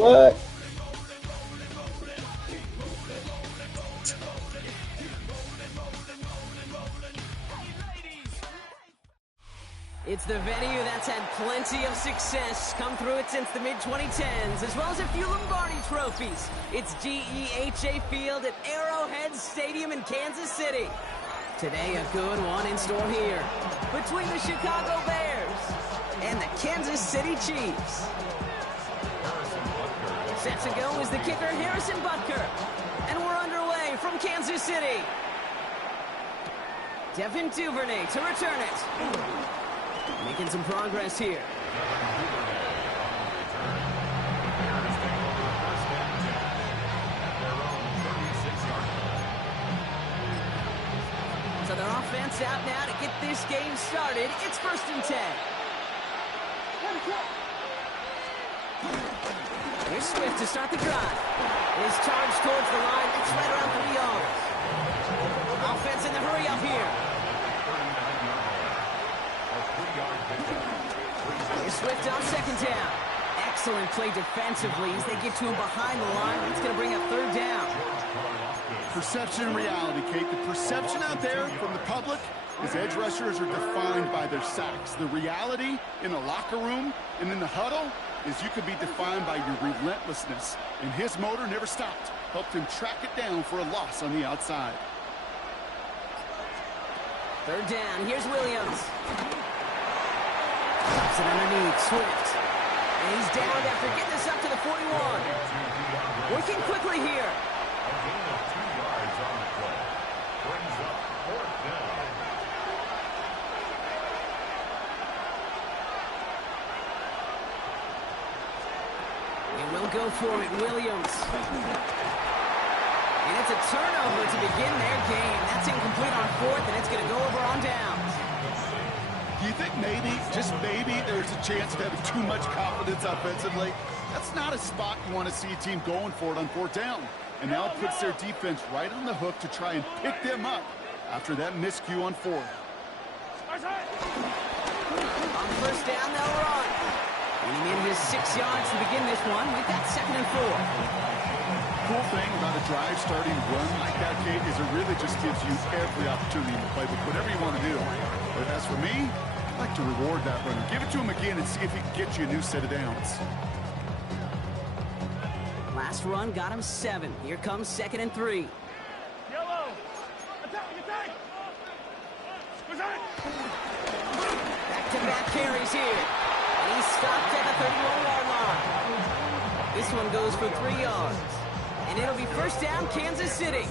What? It's the venue that's had plenty of success come through it since the mid-2010s, as well as a few Lombardi trophies. It's GEHA Field at Arrowhead Stadium in Kansas City. Today, a good one in store here between the Chicago Bears and the Kansas City Chiefs. Set to go is the kicker, Harrison Butker. And we're underway from Kansas City. Devin Duvernay to return it. Making some progress here. So their offense out now to get this game started. It's 1st and 10. Here's Swift to start the drive. His charge towards the line. It's right around 3 yards. Offense in the hurry up here. Here's Swift on 2nd down. Excellent play defensively as they get to him behind the line. It's going to bring up 3rd down. Perception and reality, Kate. The perception out there from the public is edge rushers are defined by their sacks. The reality in the locker room and in the huddle is you could be defined by your relentlessness. And his motor never stopped. Helped him track it down for a loss on the outside. 3rd down. Here's Williams. Drops it underneath. Swift. And he's down after getting this up to the 41. Working quickly here. And we'll go for it, Williams. And it's a turnover to begin their game. That's incomplete on 4th, and it's going to go over on downs. Do you think maybe, just maybe, there's a chance of having too much confidence offensively? That's not a spot you want to see a team going for it on 4th down. And now it puts their defense right on the hook to try and pick them up after that miscue on 4th. On 1st down, they'll run. Leading in his 6 yards to begin this one. We've got 2nd and 4. Cool thing about a drive starting run like that, Kate, is it really just gives you every opportunity in the playbook, whatever you want to do. But as for me, I'd like to reward that runner. Give it to him again and see if he can get you a new set of downs. Last run got him 7. Here comes 2nd and 3. Back-to-back carries here. And he's stopped at the 31-yard line. This one goes for 3 yards. And it'll be 1st down, Kansas City.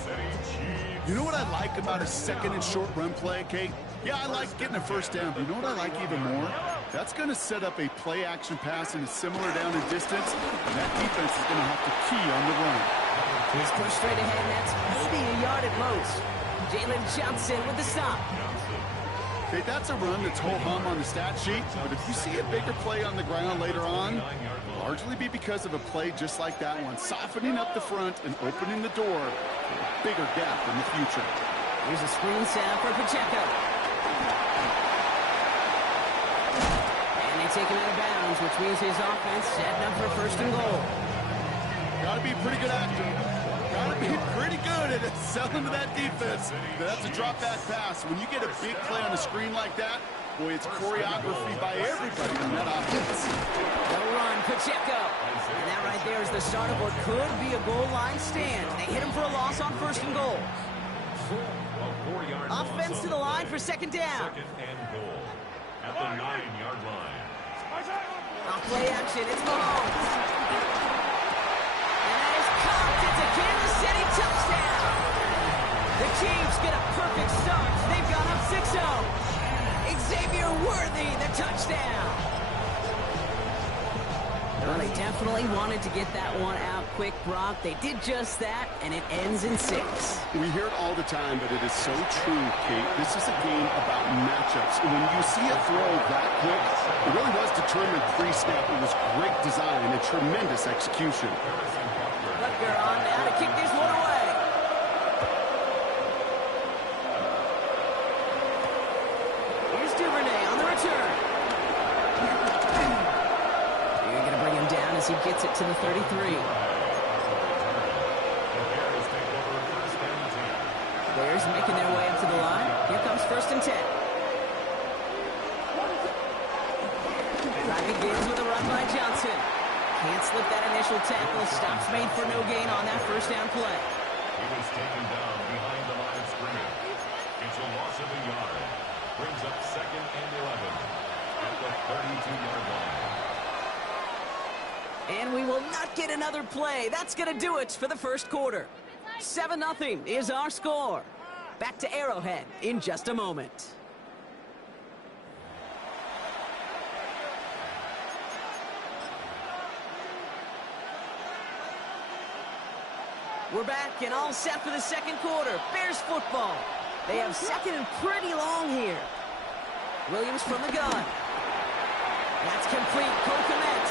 You know what I like about a 2nd and short run play, Kate? Yeah, I like getting a 1st down, but you know what I like even more? That's going to set up a play-action pass in a similar down and distance, and that defense is going to have to key on the run. He's pushed straight ahead, and that's maybe a yard at most. Jalen Johnson with the stop. Okay, that's a run that's ho-hum on the stat sheet, but if you see a bigger play on the ground later on, largely be because of a play just like that one, softening up the front and opening the door for a bigger gap in the future. Here's a screen sound for Pacheco. And they take him out of bounds, which means his offense setting up for 1st and goal. Gotta be a pretty good actor. Gotta be pretty good at selling to that defense. That's a drop-back pass. When you get a big play on the screen like that, boy, it's choreography by everybody on that offense. The run, Pacheco. And that right there is the start of what could be a goal line stand. They hit him for a loss on 1st and goal. Offense to the line for 2nd down. 2nd and goal at the 9-yard line. Off play action, it's Mahomes. It's a Kansas City touchdown. The Chiefs get a perfect start. They've gone up 6-0. Xavier Worthy, the touchdown. Well, they definitely wanted to get that one out quick, Brock. They did just that, and it ends in 6. We hear it all the time, but it is so true, Kate. This is a game about matchups. And when you see a throw that quick, it really was determined pre-snap. It was great design and tremendous execution. Butker on now to kick this one away. Here's Duvernay on the return. You're going to bring him down as he gets it to the 33. Bears making their way up to the line. Here comes 1st and 10. Drive begins with a run by Johnson. Can't slip that initial tackle. Stops made for no gain on that first down play. He was taken down behind the line of scrimmage. It's a loss of a yard. Brings up 2nd and 11 at the 32-yard line. And we will not get another play. That's going to do it for the first quarter. 7-0 is our score. Back to Arrowhead in just a moment. We're back and all set for the second quarter. Bears football. They have second and pretty long here. Williams from the gun. That's complete. Cole Kmet.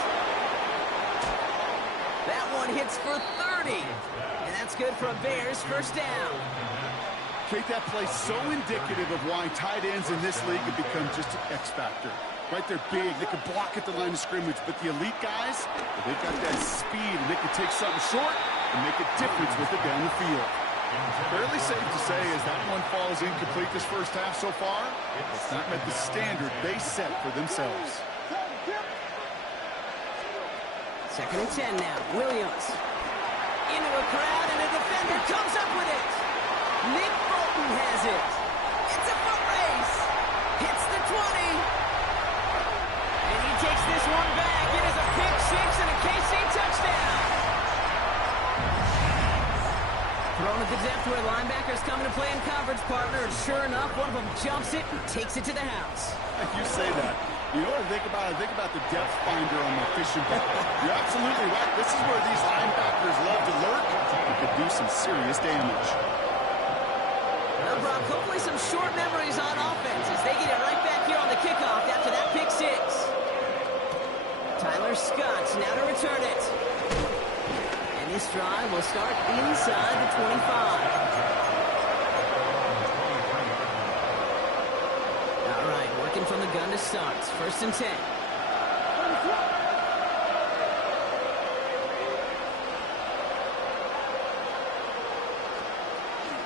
That one hits for 30. And that's good for a Bears first down. Kate, that play's so indicative of why tight ends in this league have become just an X factor. Right, they're big, they can block at the line of scrimmage, but the elite guys, they've got that speed, and they can take something short and make a difference with it down the field. Fairly safe to say as that one falls incomplete this first half so far, it's not met the standard they set for themselves. 2nd and 10 now. Williams. Into a crowd, and a defender comes up with it. Nick Bolton has it. It's a foot race. Hits the 20. And he takes this one back. It is a pick six and a KC touchdown. Thrown at the depth where linebackers come into play in coverage, partner. And sure enough, one of them jumps it and takes it to the house. You say that. You know what I think about? I think about the depth finder on my fishing boat. You're absolutely right. This is where these linebackers love to lurk. It could do some serious damage. Well, Brock, hopefully some short memories on offense as they get it right back here on the kickoff after that pick six. Tyler Scott now to return it. And this drive will start inside the 25. All right, working from the gun to start. 1st and 10.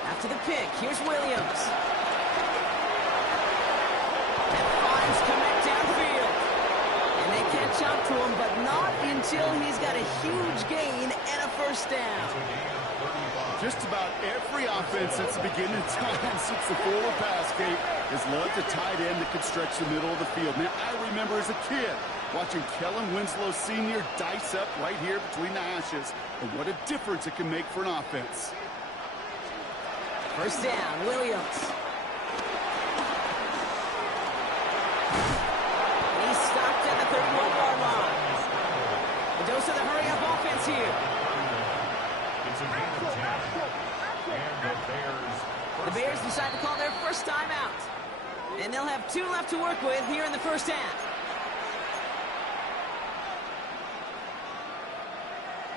After the pick, here's Williams. And finds Kmet downfield. And they catch up to him, but not until he's got a huge gain and a first down. Just about every offense since the beginning of time, since the forward pass, Kate, has loved a tight end that could stretch the middle of the field. Now, I remember as a kid watching Kellen Winslow Sr. dice up right here between the hashes. And what a difference it can make for an offense. First down, Williams. He's stopped at the 31-yard line. A dose of the hurry-up offense here. It's a gain of 10. And The Bears decide to call their first time out. And they'll have 2 left to work with here in the first half.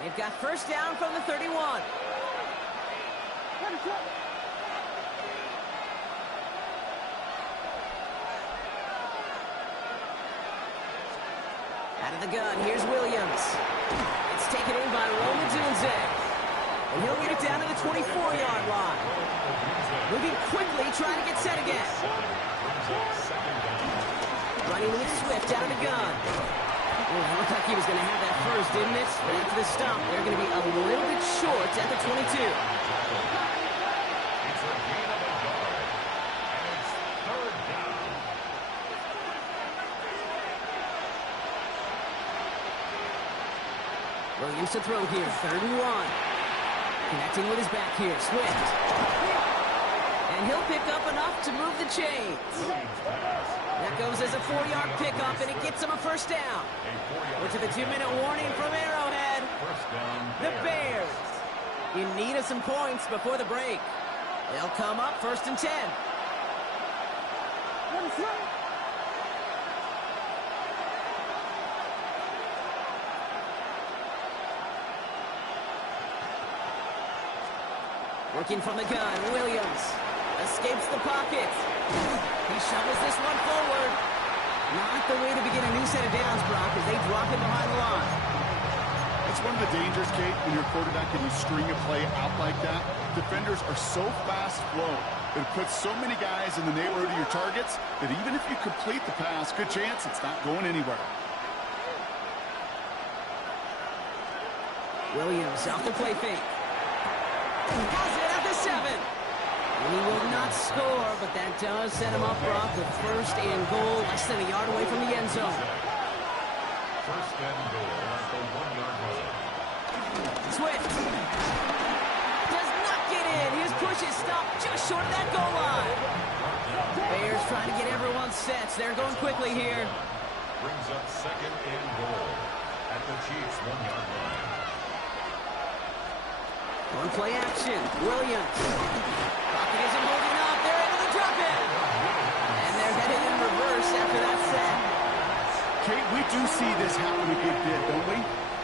They've got first down from the 31. Out of the gun, here's Williams. It's taken in by Roma Dunze. And he'll get it down to the 24-yard line. Moving quickly, trying to get set again. Running with Swift out of the gun. Oh, it looked like he was going to have that first, didn't it? But after the stop, they're going to be a little bit short at the 22. it's a gain of a yard. And it's 3rd down. Williams to throw here, 3rd and 1. Connecting with his back here, Swift. And he'll pick up enough to move the chains. That goes as a 4-yard pickup, and it gets him a first down. We're to the 2-minute warning from Arrowhead. First down, The Bears in need of some points before the break. They'll come up 1st and 10. Working from the gun, Williams escapes the pocket. He shovels this one forward. Not the way to begin a new set of downs, Brock, as they drop it behind the line. It's one of the dangers, Kate, when you're a quarterback and you string a play out like that. Defenders are so fast flow. It puts so many guys in the neighborhood of your targets that even if you complete the pass, good chance it's not going anywhere. Williams off the play fake. Has it at the 7. And he will not score, but that does set him up, Brock, with first and goal, less than a yard away from the end zone. First and goal at the 1-yard line. Swift does not get in. His push is stopped just short of that goal line. Bears trying to get everyone set. They're going quickly here. Brings up second and goal at the Chiefs' 1-yard line. On play action, Williams. Pocket isn't holding up. They're into the drop in. And they're headed in reverse after that set. Kate, we do see this happen a good bit, don't we?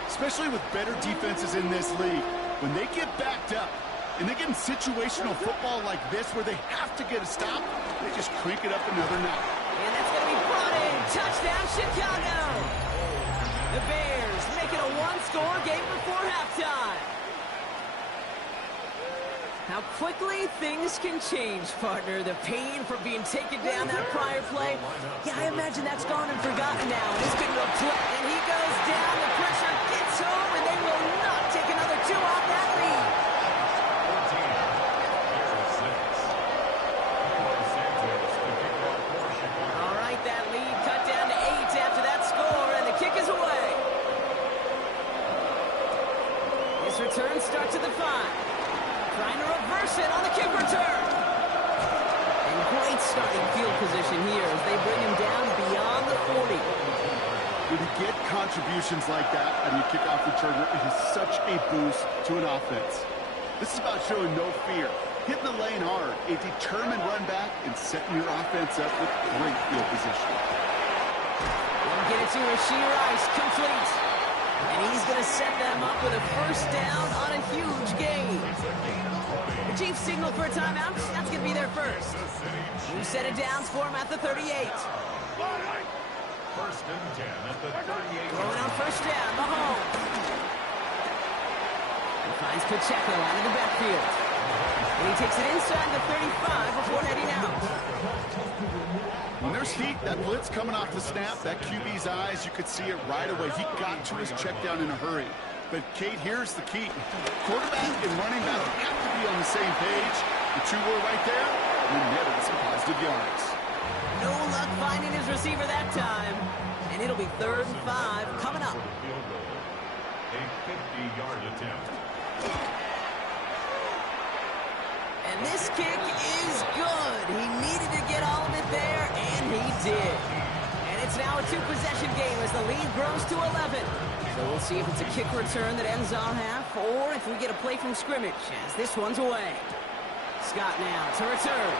Especially with better defenses in this league. When they get backed up and they get in situational football like this where they have to get a stop, they just crank it up another notch. And that's going to be brought in. Touchdown, Chicago. The Bears make it a one-score game before halftime. How quickly things can change, partner. The pain from being taken down that prior play. Yeah, I imagine that's gone and forgotten now. This could replay, and he goes down. The pressure gets home, and they will not take another 2 off that lead. 14. All right, that lead cut down to 8 after that score, and the kick is away. This return starts at the 5. Trying to reverse it on the kick return. And great starting field position here as they bring him down beyond the 40. When you get contributions like that on your kickoff returner, it is such a boost to an offense. This is about showing no fear, hitting the lane hard, a determined run back, and setting your offense up with great field position. We'll get it to Rashee Rice, complete. And he's going to set them up with a first down on a huge gain. The Chiefs signal for a timeout. That's going to be their first. Who set it down for him at the 38. First and 10 at the 38. Going on first down, Mahomes. He finds Pacheco out of the backfield. And he takes it inside the 35 before heading out. When there's heat, that blitz coming off the snap, that QB's eyes, you could see it right away. He got to his check down in a hurry. But, Kate, here's the key. Quarterback and running back have to be on the same page. The two were right there, and then netted some positive yards. No luck finding his receiver that time. And it'll be 3rd and 5 coming up. Field goal. A 50-yard attempt. And this kick is good. He needed to get all of it there, and he did. And it's now a 2-possession game as the lead grows to 11. So we'll see if it's a kick return that ends our half, or if we get a play from scrimmage as this one's away. Scott now to return.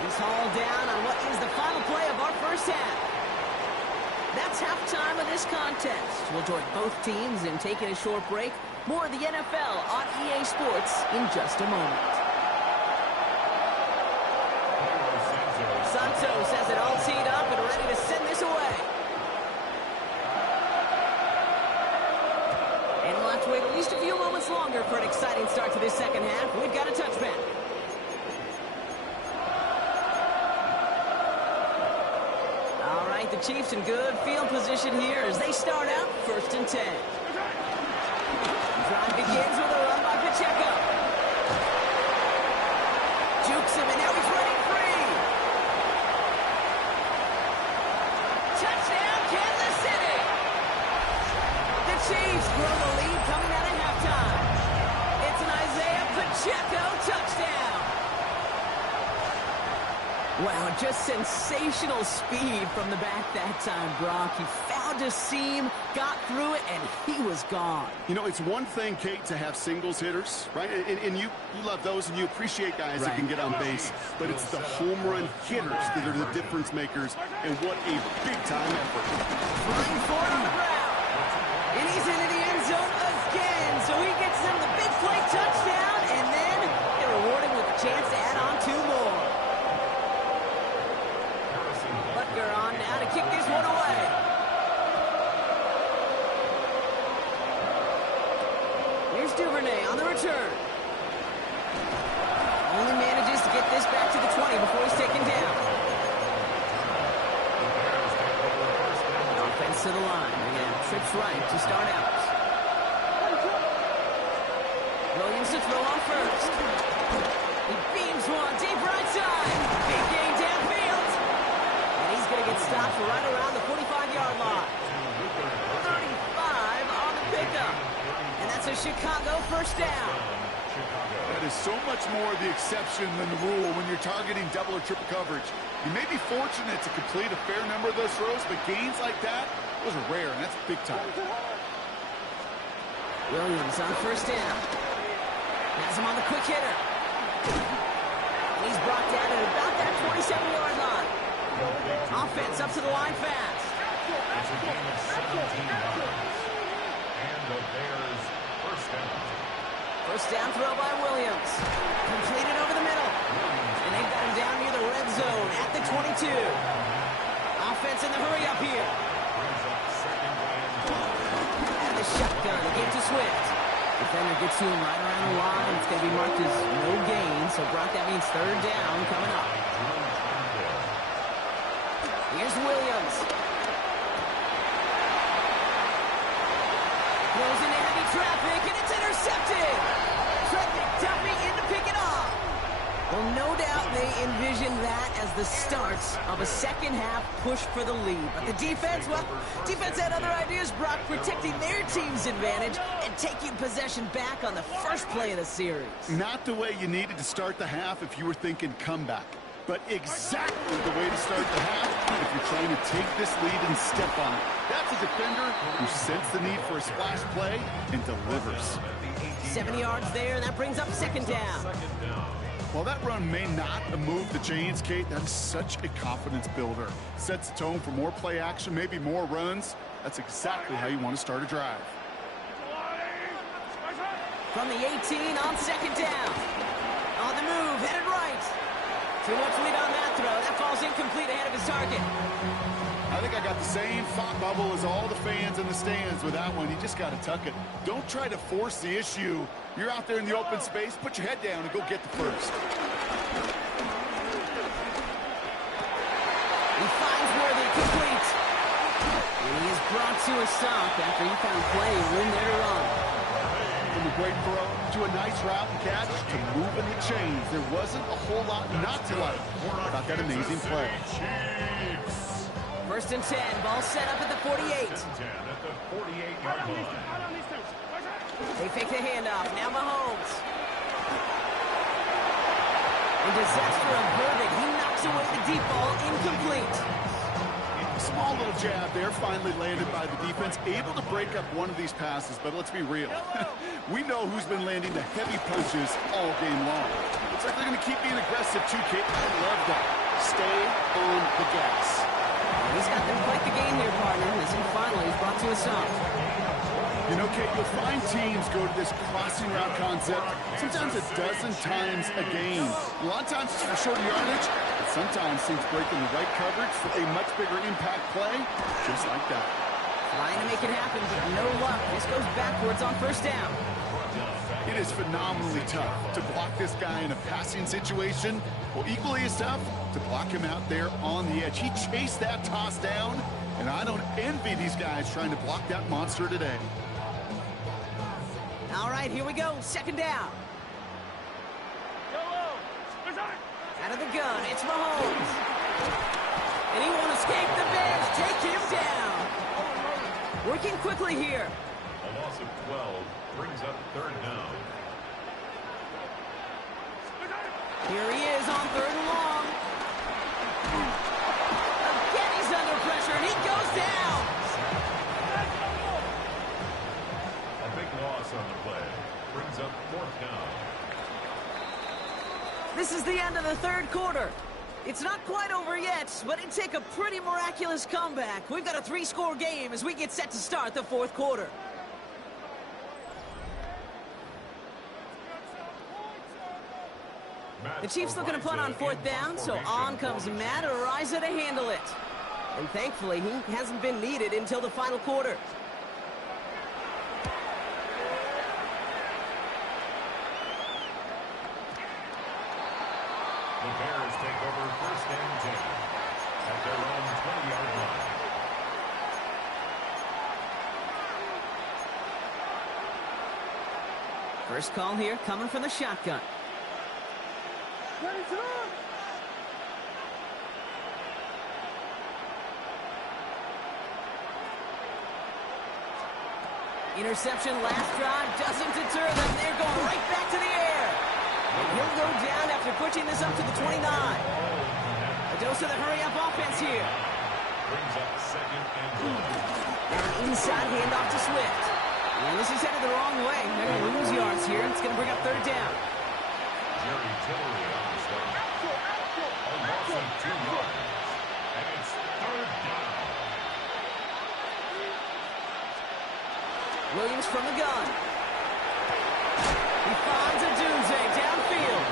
He's hauled down on what is the final play of our first half. That's halftime of this contest. We'll join both teams in taking a short break. More of the NFL on EA Sports in just a moment. Santos has it all teed up and ready to send this away. And we'll have to wait at least a few moments longer for an exciting start to this second half. We've got a touchback. All right, the Chiefs in good field position here as they start out 1st and 10. Drive begins with a run by Pacheco. Jukes him, and now he's running free. Touchdown, Kansas City. The Chiefs grow the lead coming out of halftime. It's an Isaiah Pacheco touchdown. Wow, just sensational speed from the back that time, Brock. He found a seam, got through it, and he was gone. You know, it's one thing, Kate, to have singles hitters, right? And you love those, and you appreciate guys that can get on base. But it's the home run hitters that are the difference makers, and what a big-time effort. Flying forward on the ground. And he's into the end zone again. So he gets them the big play touchdown, and then they reward him with a chance to add on 2 more. Butker on now to kick this one away. Duvernay on the return. Only manages to get this back to the 20 before he's taken down. Offense to the line. And trips right to start out. Williams to throw on first. He beams one deep right side. Big gain downfield. And he's going to get stopped right around the 45-yard line. 35 on the pickup. And that's a Chicago first down. That is so much more the exception than the rule when you're targeting double or triple coverage. You may be fortunate to complete a fair number of those throws, but gains like that, those are rare, and that's big time. Williams on first down. Has him on the quick hitter. And he's brought down at about that 27-yard line. Offense up to the line fast. It's a gain of 17 yards. And the Bears first down. First down throw by Williams. Completed over the middle. And they've got him down near the red zone at the 22. Offense in the hurry up here. And the shotgun again to Swift. Defender gets to him right around the line. It's going to be marked as no gain. So, Brock, that means third down coming up. Here's Williams. Throws into heavy traffic, and it's intercepted. Trent McDuffie in to pick it off. Well, no doubt they envision that as the start of a second-half push for the lead. But the defense, well, defense had other ideas, Brock, protecting their team's advantage and taking possession back on the first play of the series. Not the way you needed to start the half if you were thinking comeback, but exactly the way to start the half if you're trying to take this lead and step on it. That's a defender who sensed the need for a splash play and delivers. 7 yards there, and that brings up second down. While that run may not have moved the chains, Kate, that is such a confidence builder. Sets the tone for more play action, maybe more runs. That's exactly how you want to start a drive. From the 18 on second down. On the move, headed right. Too much lead on that throw. That falls incomplete ahead of his target. I think I got the same thought bubble as all the fans in the stands with that one. You just got to tuck it. Don't try to force the issue. You're out there in the open space. Put your head down and go get the first. He finds Worthy complete. And he is brought to a stop after he found play room there to run. From a great throw to a nice route and catch to moving the chains. There wasn't a whole lot not to like about that amazing play. First and 10, ball set up at the 48. They fake the handoff, now Mahomes. And disaster averted, he knocks away the deep ball, incomplete. A small little jab there, finally landed by the defense, able to break up one of these passes, but let's be real. We know who's been landing the heavy punches all game long. Looks like they're going to keep being aggressive too, Kate. I love that. Stay on the gas. He's got them quite the game here, partner, as he finally is brought to a stop. You know, Kate, you'll find teams go to this crossing route concept sometimes a dozen times a game. A lot of times it's for shorter yardage, but sometimes teams breaking the right coverage for a much bigger impact play, just like that. Trying to make it happen, but no luck. This goes backwards on first down. It is phenomenally tough to block this guy in a passing situation. Well, equally as tough to block him out there on the edge. He chased that toss down, and I don't envy these guys trying to block that monster today. All right, here we go. Second down. Out of the gun, it's Mahomes. And he won't escape the Bears. Take him down. Working quickly here. A loss of 12 brings up third down. Here he is on third and long. Again, he's under pressure, and he goes down. A big loss on the play brings up fourth down. This is the end of the third quarter. It's not quite over yet, but it'd take a pretty miraculous comeback. We've got a 3-score game as we get set to start the fourth quarter. The Chiefs looking to punt on fourth down, so on comes Matt Ariza to handle it. And thankfully, he hasn't been needed until the final quarter. First call here coming from the shotgun. Interception last drive doesn't deter them. They're going right back to the air. And he'll go down after pushing this up to the 29. A dose of the hurry-up offense here. Brings up second and goal. Now an inside handoff to Swift. And this is headed the wrong way. They're going to lose yards here. It's going to bring up third down. Jerry Tillery on the start. A loss of 2 yards. And it's third down. Williams from the gun. He finds a Dunze downfield.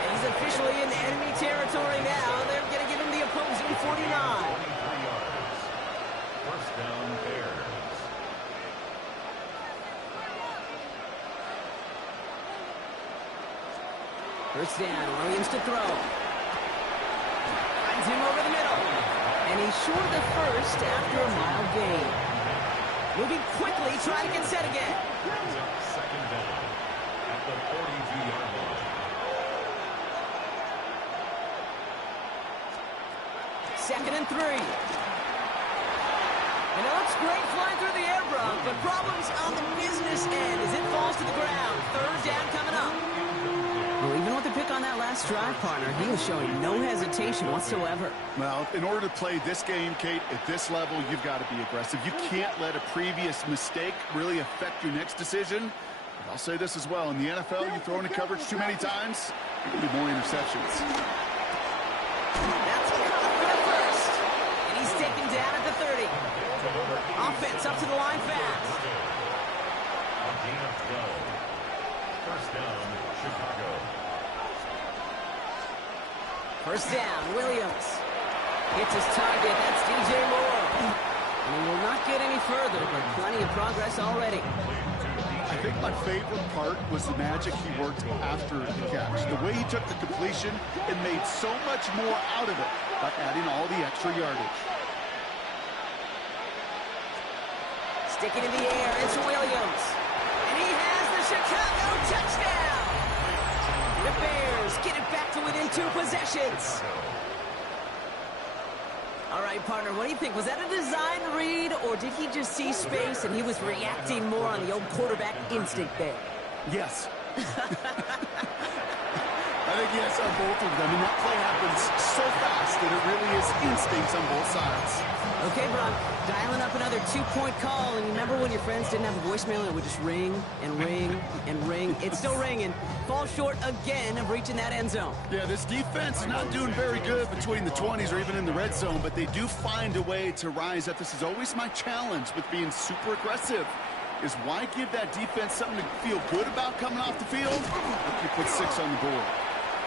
And he's officially in enemy territory now. They're going to give him the opposing 49. 23 yards. First down, Bears. First down, Williams to throw. Finds him over the middle. And he's short of the first after a mile gain. Moving quickly, trying to get set again. Brings up second down at the 42-yard line. Second and 3. And it looks great flying through the air, Brock, but problems on the business end as it falls to the ground. Third down coming up. Well, even with the pick on that last drive, partner, he was showing no hesitation whatsoever. Well, in order to play this game, Kate, at this level, you've got to be aggressive. You can't let a previous mistake really affect your next decision. But I'll say this as well. In the NFL, you throw into coverage too many times, there will be more interceptions. That's caught for the first. And he's taken down at the 30. Offense up to the line fast. A gain of 12. First down, Chicago. First down, Williams. Hits his target. That's DJ Moore. And he will not get any further, but plenty of progress already. I think my favorite part was the magic he worked after the catch. The way he took the completion and made so much more out of it by adding all the extra yardage. Sticking in the air, it's Williams. And he has the Chicago touchdown. The Bears get it back to within 2 possessions. All right, partner, what do you think? Was that a design read, or did he just see space and he was reacting more on the old quarterback instinct there? Yes. I think yes on both of them. And that play happens so fast that it really is instincts on both sides. Okay, Brock, dialing up another 2-point call. And you remember when your friends didn't have a voicemail and it would just ring and ring and ring? It's still ringing. Falls short again of reaching that end zone. Yeah, this defense is not doing very good between the 20s or even in the red zone, but they do find a way to rise up. This is always my challenge with being super aggressive, is why give that defense something to feel good about coming off the field if you put 6 on the board.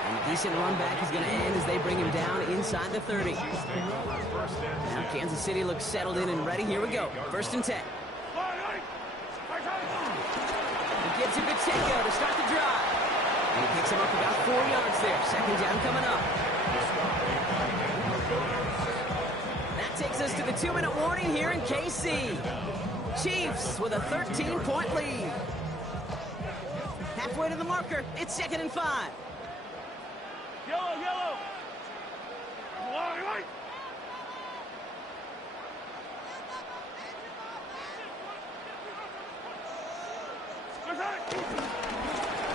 And a decent run back is going to end as they bring him down inside the 30. Now Kansas City looks settled in and ready. Here we go. First and 10. He gives it to Pacheco to start the drive. And he picks him up about 4 yards there. Second down coming up. That takes us to the 2-minute warning here in KC. Chiefs with a 13-point lead. Halfway to the marker. It's 2nd and 5. Yellow, yellow. White.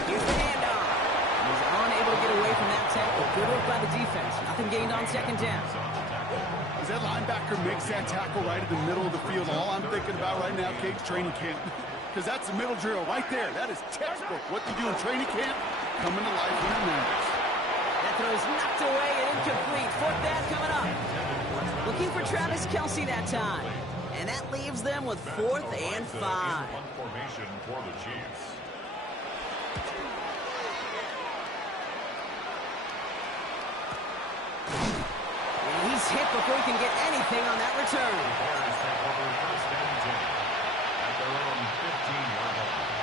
Here's the handoff. He's unable to get away from that tackle. Good work by the defense. Nothing gained on 2nd down. As that linebacker makes that tackle right in the middle of the field, all I'm thinking about right now, Kate's training camp. Because that's the middle drill right there. That is textbook. What you do in training camp, coming to life when it matters. That throw's knocked away and incomplete. 4th down coming up. Looking for Travis Kelce that time. And that leaves them with 4th and 5. Formation for the Chiefs. And he's hit before he can get anything on that return. Bears take over first and 10 at their own 15-yard line.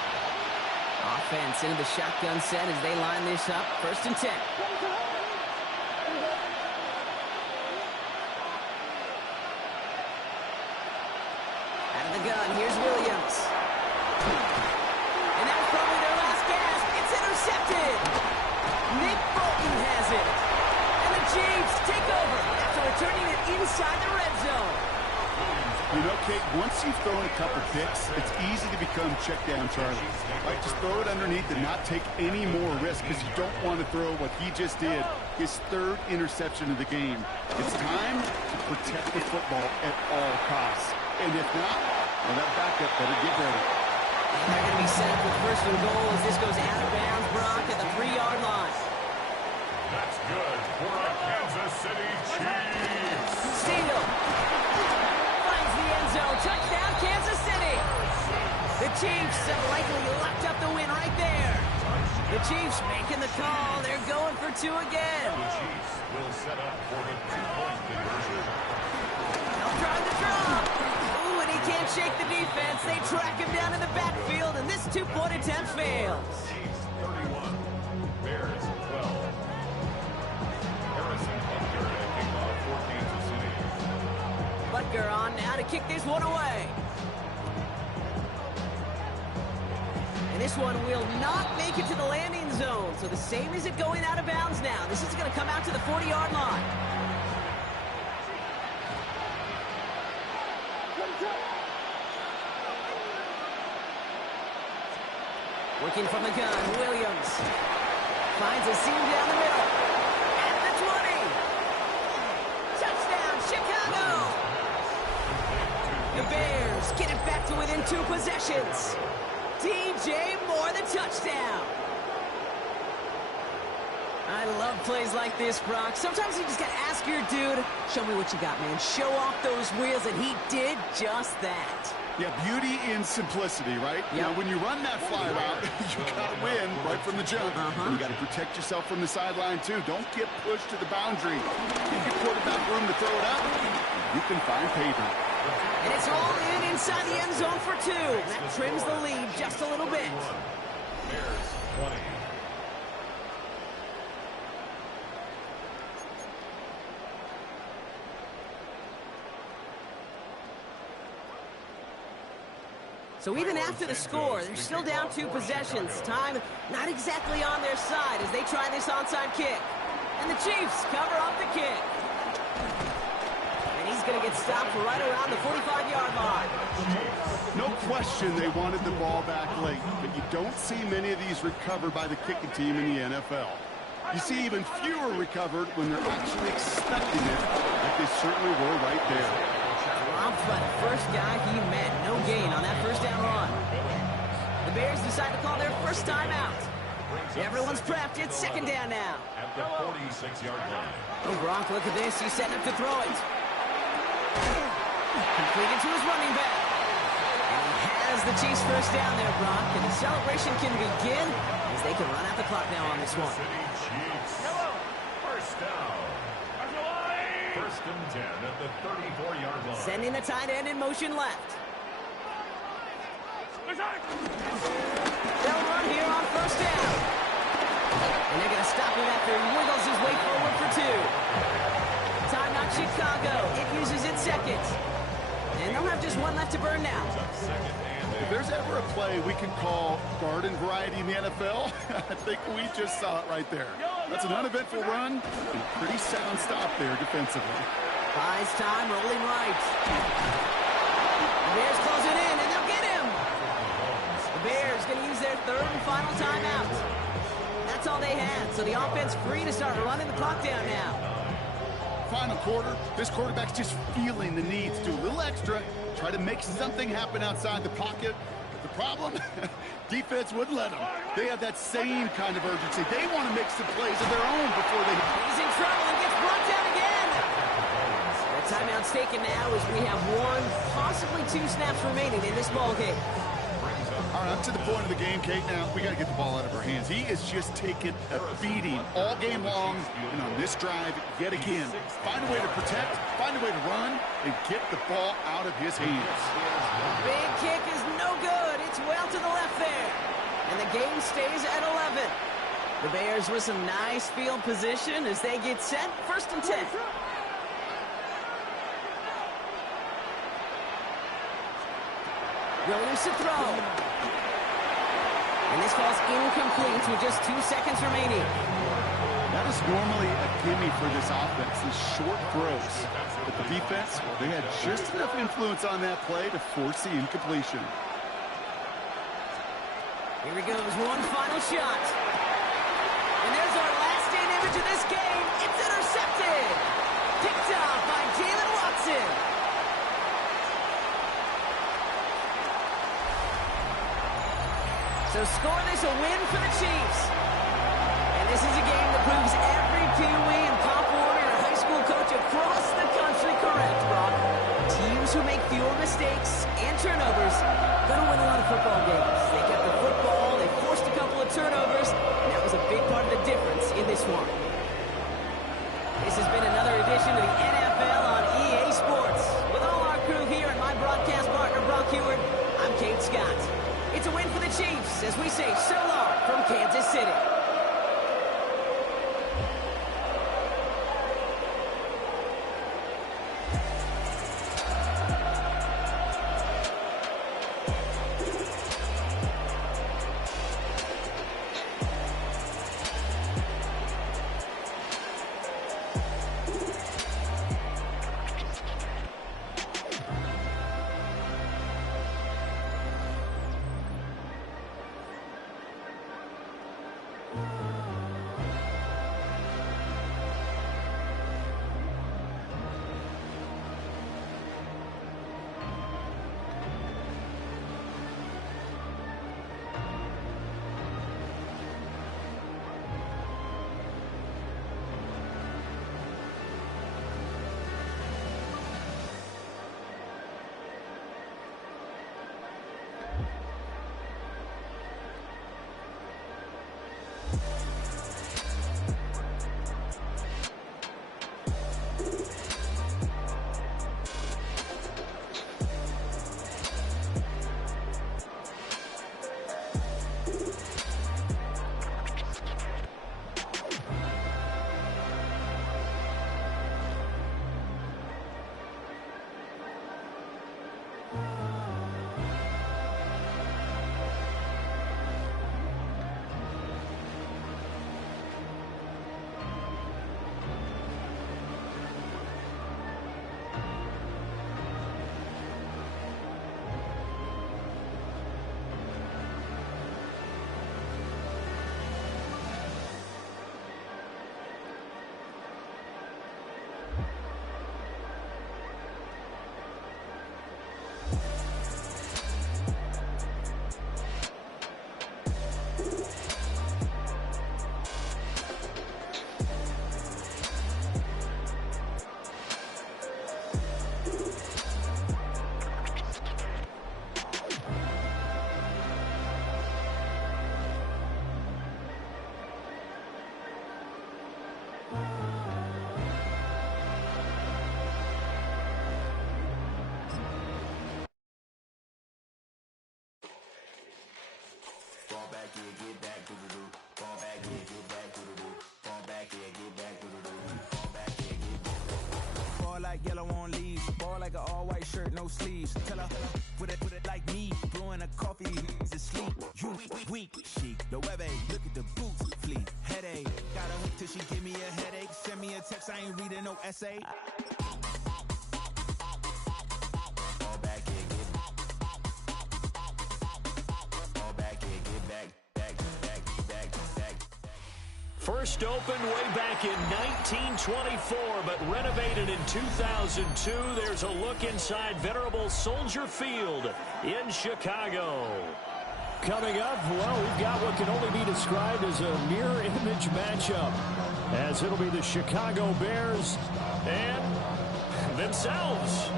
Offense into the shotgun set as they line this up. 1st and 10. Out of the gun, here's Williams. And that was probably inside the red zone. You know, Kate, once you've thrown a couple picks, it's easy to become check down Charlie. Like, just throw it underneath and not take any more risk because you don't want to throw what he just did, his third interception of the game. It's time to protect the football at all costs. And if not, well, that backup better get ready. And they're going to be set up with first and goal as this goes out of bounds, Brock, at the 3-yard line. That's good for our Kansas City Chiefs. Steele finds the end zone. Touchdown, Kansas City. The Chiefs have likely locked up the win right there. The Chiefs making the call. They're going for 2 again. The Chiefs will set up for the 2-point conversion. They'll try the drop. Ooh, and he can't shake the defense. They track him down in the backfield, and this 2-point attempt fails. Chiefs 31, Bears 12. Harrison Butker at kickoff for Kansas City. Butker on now to kick this one away. And this one will not make it to the landing zone. So the same as it going out of bounds now. This is going to come out to the 40-yard line. Working from the gun, Williams finds a seam down the middle. At the 20. Touchdown, Chicago. The Bears get it back to within 2 possessions. DJ Moore, the touchdown. I love plays like this, Brock. Sometimes you just got to ask your dude, show me what you got, man. Show off those wheels, and he did just that. Yeah, beauty in simplicity, right? Yep. You know, when you run that fly route, you got to win right from the jump. And you got to protect yourself from the sideline, too. Don't get pushed to the boundary. Give your quarterback room to throw it up. You can find pavement. And it's all in inside the end zone for 2. That trims the lead just a little bit. Bears 20. So even after the score, they're still down 2 possessions. Time not exactly on their side as they try this onside kick. And the Chiefs cover up the kick. And he's going to get stopped right around the 45-yard line. No question they wanted the ball back late, but you don't see many of these recovered by the kicking team in the NFL. You see even fewer recovered when they're actually expecting it, like they certainly were right there. Dropped by the first guy he met. No gain on that first down run. The Bears decide to call their first timeout. Everyone's prepped. It's second down now. At the 46-yard line. Oh, Gronk, look at this. He's setting up to throw it. Completed to his running back. And he has the Chiefs first down there, Gronk. And the celebration can begin as they can run out the clock now on this one. City Chiefs. First down. First and 10 at the 34-yard line. Sending the tight end in motion left. They'll run here on first down. And they're going to stop him after he wiggles his way forward for 2. Timeout Chicago. It uses its second. And they'll have just 1 left to burn now. If there's ever a play we can call garden variety in the NFL, I think we just saw it right there. That's an uneventful run and a pretty sound stop there defensively. Buys time, rolling right. The Bears close it in, and they'll get him. The Bears going to use their 3rd and final timeout. That's all they had, so the offense free to start running the clock down now. Final quarter, this quarterback's just feeling the need to do a little extra, try to make something happen outside the pocket. But the problem, defense wouldn't let them. They have that same kind of urgency. They want to make some plays of their own before they... He's in trouble and gets brought down again. The timeout's taken now as we have 1, possibly 2 snaps remaining in this ball game. All right, up to the point of the game, Kate. Now, we got to get the ball out of our hands. He is just taking a beating all game long, and on this drive, yet again. Find a way to protect, find a way to run, and get the ball out of his hands. Big kick is no good. It's well to the left there. And the game stays at 11. The Bears with some nice field position as they get set. First and 10. Williams to throw. And this ball's incomplete with just 2 seconds remaining. That That is normally a gimme for this offense, these short throws. But the defense, well, they had just enough influence on that play to force the incompletion. Here he goes, one final shot. And there's our last-stand image of this game. It's intercepted. Picked off by Jalen Watson. So score this a win for the Chiefs. And this is a game that proves every Pee Wee and Pop Warner and high school coach across the country correct, Brock. Teams who make fewer mistakes and turnovers gonna win a lot of football games. They kept the football, they forced a couple of turnovers, and that was a big part of the difference in this one. This has been another edition of the NFL on EA Sports. With all our crew here and my broadcast partner, Brock Heward, I'm Kate Scott. It's a win for the Chiefs as we say so long from Kansas City. Yellow on leaves, ball like an all-white shirt, no sleeves. Tell her, put it like me, blowing a coffee, he's asleep. You weak, chic, the web look at the boots, fleet, headache. Got a hook till she give me a headache. Send me a text, I ain't reading no essay. Fall back, yeah, get fall back, yeah, get back. First opened way back in 1924, but renovated in 2002. There's a look inside venerable Soldier Field in Chicago. Coming up, well, we've got what can only be described as a mirror image matchup, as it'll be the Chicago Bears and themselves.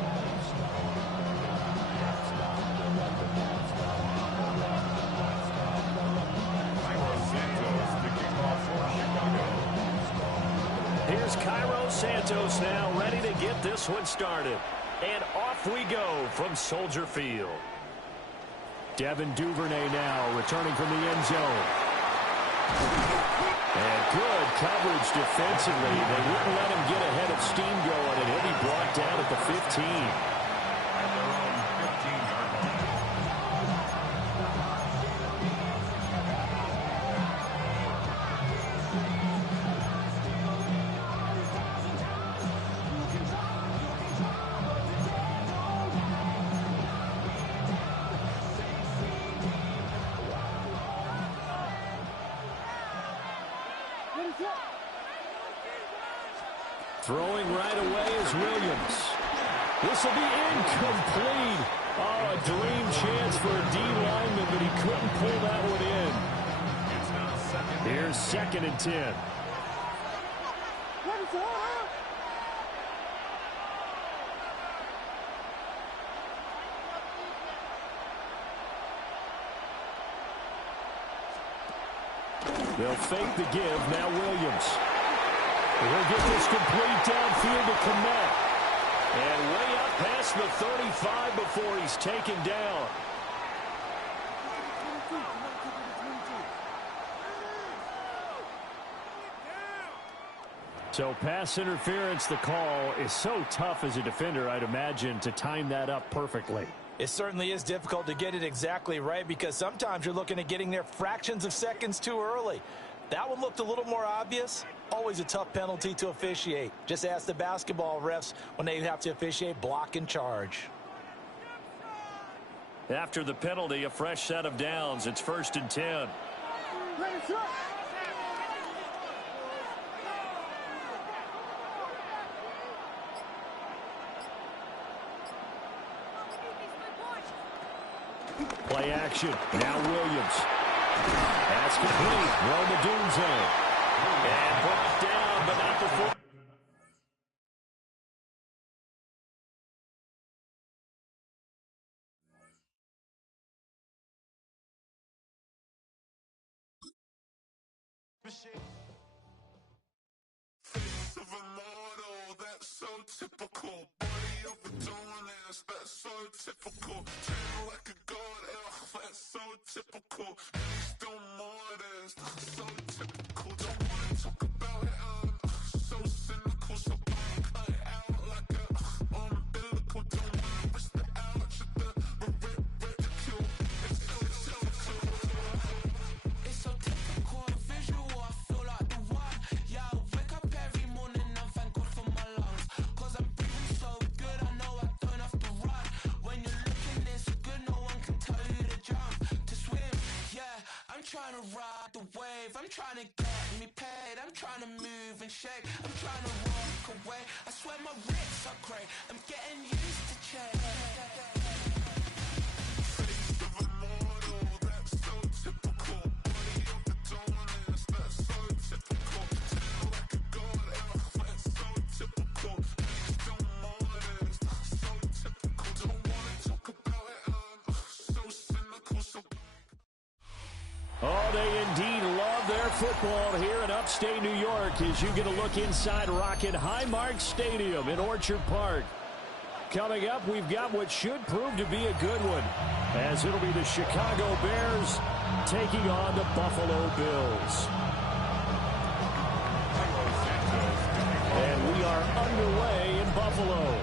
Here's Cairo Santos now ready to get this one started. And off we go from Soldier Field. Devin Duvernay now returning from the end zone. And good coverage defensively. They wouldn't let him get ahead of steam going, and he'll be brought down at the 15. Throwing right away is Williams. This will be incomplete. Oh, a dream chance for a D lineman, but he couldn't pull that one in. Here's 2nd and 10. They'll fake the give. Now Williams. He'll get this complete downfield to Kmet. And way up past the 35 before he's taken down. So pass interference, the call is so tough as a defender, I'd imagine, to time that up perfectly. It certainly is difficult to get it exactly right because sometimes you're looking at getting there fractions of seconds too early. That one looked a little more obvious. Always a tough penalty to officiate. Just ask the basketball refs when they have to officiate block and charge. After the penalty, a fresh set of downs. It's 1st and 10. Play action. Now Williams. That's complete. Roma Dunze. And brought down, but not before. Face of a model, that's so typical. Body of a donut, that's so typical. Tail like a god, that's so typical. Still modest, so typical. Don't wanna talk about it, so cynical. So cut it out like a umbilical. Don't wanna risk the ouch of the ridicule. It's so typical. It's so typical, the visual, I feel like the one. Yeah, I wake up every morning and thank God for my lungs. Cause I'm breathing so good, I know I don't have to run. When you're looking this good, no one can tell you to jump, to swim. Yeah, I'm trying to ride the wave, I'm trying to get me paid, I'm trying to move and shake, I'm trying to walk away. I swear my wrists are great, I'm getting used to change. Face of a model, that's so typical. Body of the donuts, that's so typical. Tail like a god, that's so typical. Still modest, so typical. Don't wanna talk about it, so cynical, so. Oh, they indeed love their football here in upstate New York as you get a look inside Rocket Highmark Stadium in Orchard Park. Coming up, we've got what should prove to be a good one, as it'll be the Chicago Bears taking on the Buffalo Bills. And we are underway in Buffalo.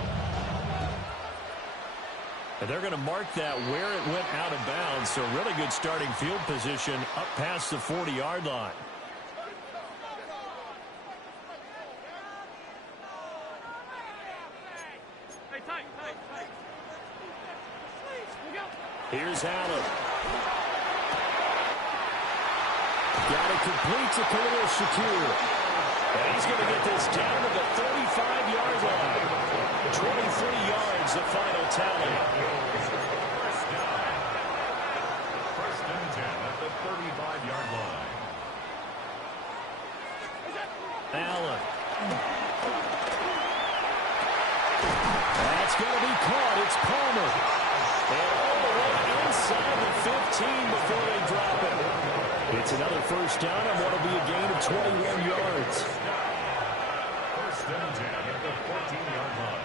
And they're going to mark that where it went out of bounds, so really good starting field position up past the 40-yard line. Here's Allen. Got it complete to Khalil Shakir. And he's going to get this down to the 35-yard line. 23 yards, the final tally. First and 10 at the 35-yard line. Allen. That's going to be caught. It's Palmer. And all the way inside the 15 before they drop it. It's another first down and what will be a gain of 21 yards. First and 10 at the 14-yard line.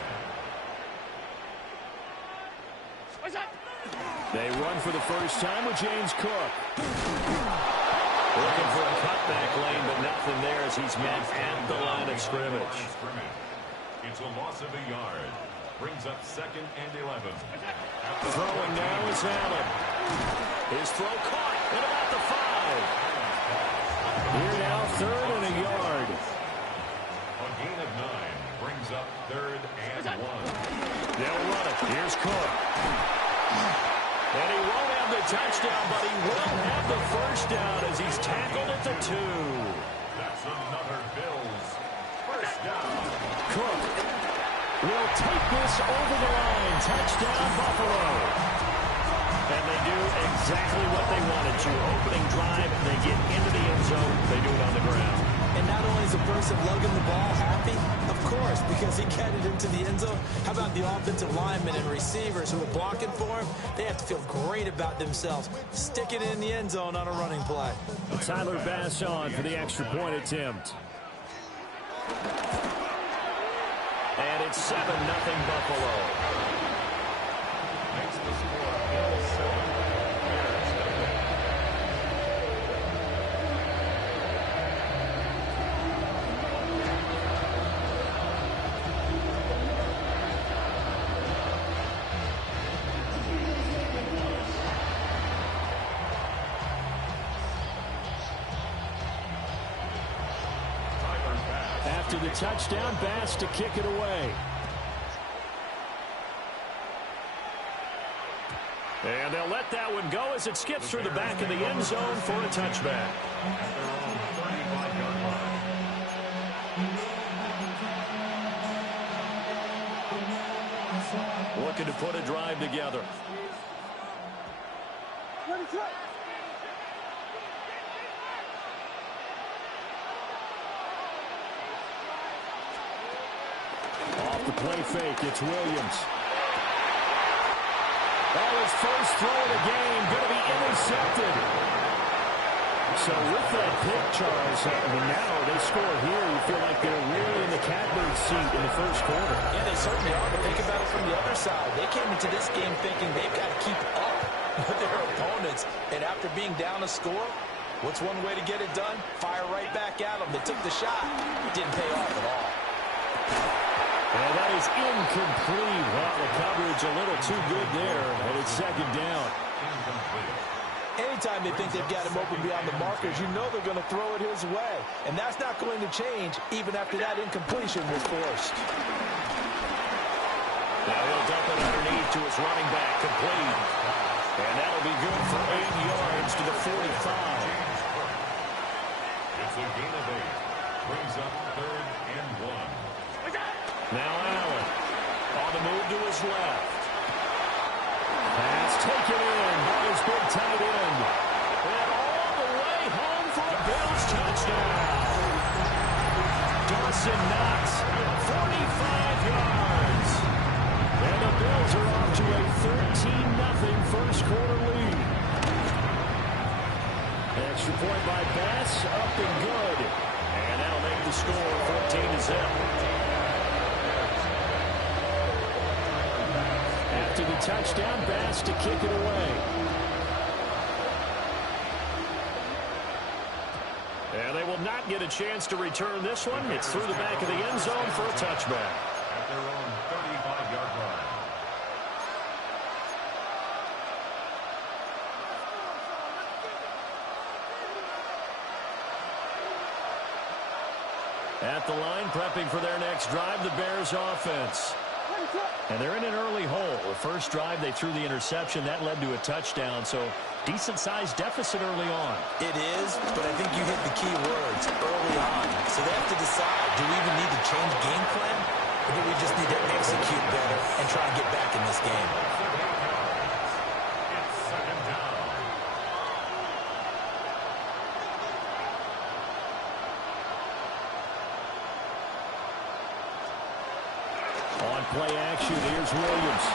They run for the first time with James Cook. Looking for a cutback lane, but nothing there as he's met at the line of scrimmage. It's a loss of a yard. Brings up 2nd and 11. Throwing now is Allen. His throw caught at about the 5. Here now 3rd and a yard. A gain of 9 brings up 3rd and 1. They'll run it. Here's Cook. And he won't have the touchdown, but he will have the first down as he's tackled at the 2. That's another Bills first down. will take this over the line. Touchdown, Buffalo. And they do exactly what they wanted to. Opening drive, they get into the end zone. They do it on the ground. And not only is the person lugging the ball happy, of course, because he got it into the end zone. How about the offensive linemen and receivers who are blocking for him? They have to feel great about themselves. Stick it in the end zone on a running play. Tyler Bass on for the extra point attempt. And it's 7-0 Buffalo. Makes the score in 7. After the touchdown, Bass to kick it away. And they'll let that one go as it skips through the back of the end zone for a touchback. At their own 35-yard line. Looking to put a drive together. Off the play fake, it's Williams. His first throw of the game going to be intercepted. So with that pick, Charles, now they score here. You feel like they're really in the catbird seat in the first quarter. Yeah, they certainly are, but think about it from the other side. They came into this game thinking they've got to keep up with their opponents. And after being down a score, what's one way to get it done? Fire right back at them. They took the shot. It didn't pay off at all. And that is incomplete. Well, the coverage a little too good there, and it's second down. Anytime they think they've got him open beyond the markers, you know they're going to throw it his way. And that's not going to change even after that incompletion was forced. Now he'll dump it underneath to his running back, complete. And that'll be good for 8 yards to the 45. It's a gain of 8. Brings up 3rd and 1. Now Allen on the move to his left. Pass taken in by his big tight end. And all the way home for a Bills touchdown. Dawson Knox, 45 yards. And the Bills are off to a 13-0 first quarter lead. Extra point by Bass, up and good. And that'll make the score 14-0. After the touchdown, Bass to kick it away. And they will not get a chance to return this one. It's through the back of the end zone for a touchback. At their own 35-yard line. At the line, prepping for their next drive, the Bears offense. And they're in an early hole. The first drive, they threw the interception. That led to a touchdown, so decent-sized deficit early on. It is, but I think you hit the key words early on. So they have to decide, do we even need to change game plan? Or do we just need to execute better and try and get back in this game? It's 2nd down. On play action, here's Williams.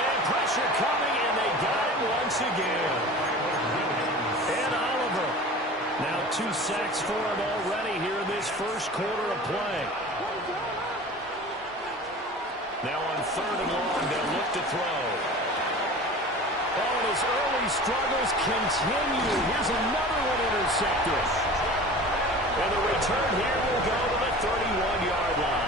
And pressure coming, and they got him once again. And Oliver. Now 2 sacks for him already here in this first quarter of play. Now on 3rd and long, they'll look to throw. Oh, and his early struggles continue. Here's another one intercepted. And the return here will go to the 31-yard line.